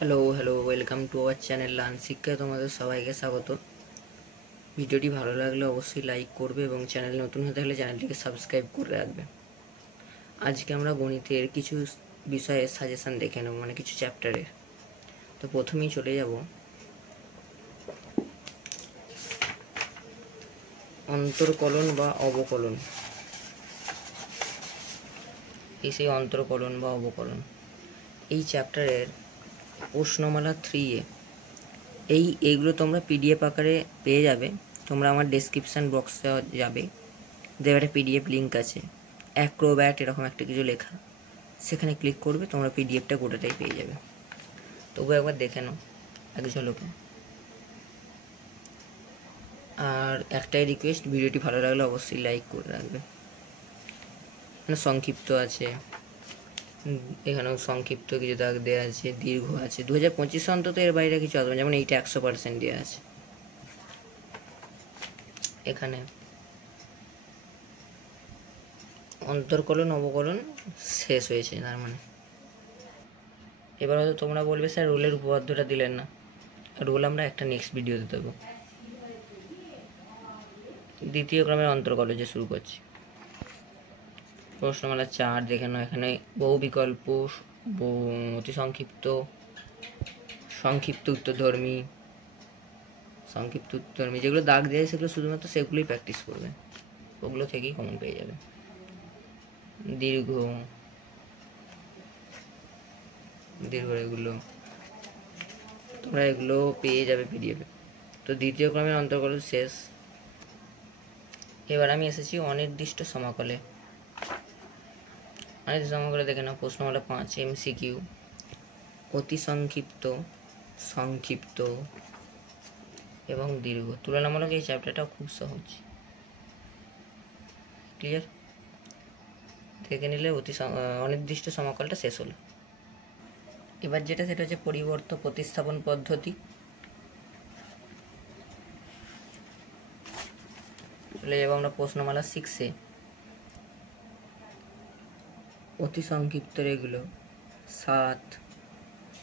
Hello welcome to our channel learn শিক্ষায় তোমাদের সবাইকে স্বাগত। ভিডিওটি ভালো লাগলে অবশ্যই লাইক করবে এবং চ্যানেল নতুন হয়ে থাকলে চ্যানেলটিকে সাবস্ক্রাইব করে রাখবে। আজকে আমরা গণিতের কিছু বিষয়ের সাজেশান দেখে নেব, মানে কিছু চ্যাপ্টারের। তো প্রথমেই চলে যাব অন্তর্কলন বা অবকলন। সেই অন্তর্কলন বা অবকলন এই চ্যাপ্টারের প্রশ্নমালা 3-এ এইগুলো তোমরা পিডিএফ আকারে পেয়ে যাবে। তোমরা আমার ডেসক্রিপশান বক্সে যাবে, দেবে একটা পিডিএফ লিঙ্ক আছে, অ্যাক্রোব্যাট এরকম একটা কিছু লেখা, সেখানে ক্লিক করবে, তোমরা পিডিএফটা গোটাটাই পেয়ে যাবে। তবু একবার দেখে নাও এক ঝলকে। আর একটাই রিকোয়েস্ট, ভিডিওটি ভালো লাগলে অবশ্যই লাইক করে রাখবে। এখানে সংক্ষিপ্ত আছে, এখানেও সংক্ষিপ্ত কিছু দাগ দেওয়া আছে, দীর্ঘ আছে। 2025 অন্তত এর বাইরে কিছু আসবে, যেমন এইটা 100% দেওয়া আছে। এখানে অন্তর্কলন অবকলন শেষ হয়েছে, তার মানে এবার হয়তো তোমরা বলবে স্যার রোলের উপপাদ্যটা দিলেন না। রোল আমরা একটা নেক্সট ভিডিওতে দেবো। দ্বিতীয় ক্রমের অন্তর্কলন যে শুরু করছি। প্রশ্নমালা 4 দেখে নাও। এখানে বহু বিকল্প, অতি সংক্ষিপ্ত, সংক্ষিপ্ত উত্তরধর্মী, যেগুলো দাগ দেয় সেগুলো শুধুমাত্র সেগুলোই প্র্যাকটিস করবে, ওগুলো থেকেই কমন পেয়ে যাবে। দীর্ঘ এগুলো তোমরা এগুলো পেয়ে যাবে পিডিএফে। তো দ্বিতীয় ক্রমের অন্তর্কলন শেষ। এবার আমি এসেছি অনির্দিষ্ট সমাকলে। অনির্দিষ্ট সমাকলে দেখে নাও। প্রশ্নমালা 5 MCQ। অতি সংক্ষিপ্ত, সংক্ষিপ্ত এবং দীর্ঘ। তুলনামূলক এই চ্যাপ্টারটাও খুব সহজ। ক্লিয়ার? দেখে নিলে অনির্দিষ্ট সমাকলটা শেষ হলো। এবার যেটা সেটা হচ্ছে পরিবর্ত প্রতিস্থাপন পদ্ধতি। চলে যাবো আমরা প্রশ্নমালা 6-এ। অতি সংক্ষিপ্তের এগুলো 7,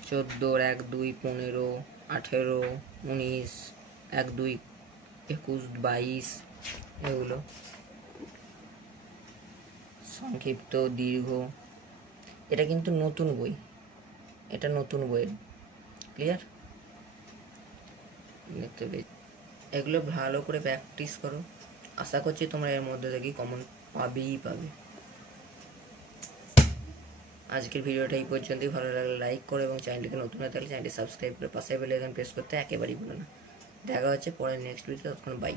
14, 1, 2, 15, 18, 19, 1, 2, 21, 22 এগুলো সংক্ষিপ্ত। দীর্ঘ এটা কিন্তু নতুন বই, এটা নতুন বইয়ের। ক্লিয়ার? দেখতে পেয়ে এগুলো ভালো করে প্র্যাকটিস করো। আশা করছি তোমরা এর মধ্যে থেকে কমন পাবে। আজকের ভিডিওটা এই পর্যন্তই। ভালো লাগলে লাইক করো এবং চ্যানেলটিকে নতুন হয়ে থাকলে চ্যানেলটি সাবস্ক্রাইব করে পাশে বেল আইকন প্রেস করতে একেবারেই ভুলো না। দেখা হচ্ছে পরের নেক্সট ভিডিও। ততক্ষণ বাই।